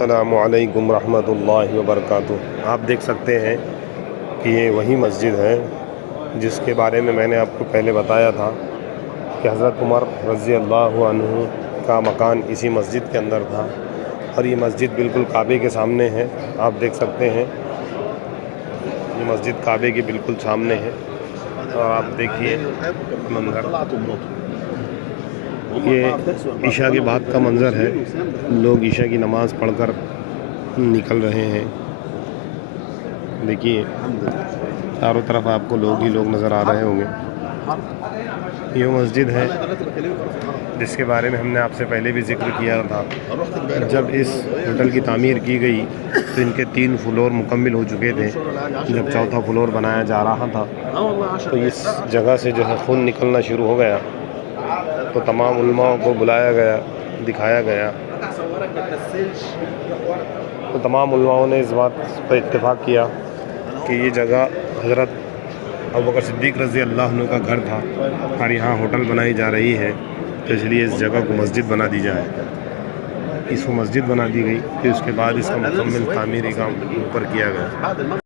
السلام علیکم ورحمۃ اللہ وبرکاتہ۔ آپ دیکھ سکتے ہیں کہ یہ وہی مسجد ہے جس کے بارے میں نے آپ کو پہلے بتایا تھا کہ حضرت عمر رضی اللہ عنہ کا مکان اسی مسجد کے اندر تھا، اور یہ مسجد بالکل کعبے کے سامنے ہے۔ آپ دیکھ سکتے ہیں یہ مسجد کعبے کے بالکل سامنے ہے، اور آپ دیکھیے منظر، یہ عشاء کے بعد کا منظر ہے۔ لوگ عشاء کی نماز پڑھ کر نکل رہے ہیں۔ دیکھیے چاروں طرف آپ کو لوگ ہی لوگ نظر آ رہے ہوں گے۔ یہ مسجد ہے جس کے بارے میں ہم نے آپ سے پہلے بھی ذکر کیا تھا۔ جب اس ہوٹل کی تعمیر کی گئی تو ان کے 3 فلور مکمل ہو چکے تھے۔ جب چوتھا فلور بنایا جا رہا تھا تو اس جگہ سے جو ہے خون نکلنا شروع ہو گیا، تو تمام علماء کو بلایا گیا، دکھایا گیا، تو تمام علماء نے اس بات پر اتفاق کیا کہ یہ جگہ حضرت ابوبکر صدیق رضی اللہ عنہ کا گھر تھا، اور یہاں ہوٹل بنائی جا رہی ہے، تو اس لیے اس جگہ کو مسجد بنا دی جائے۔ اس کو مسجد بنا دی گئی، پھر اس کے بعد اس کا مکمل تعمیری کام اوپر کیا گیا۔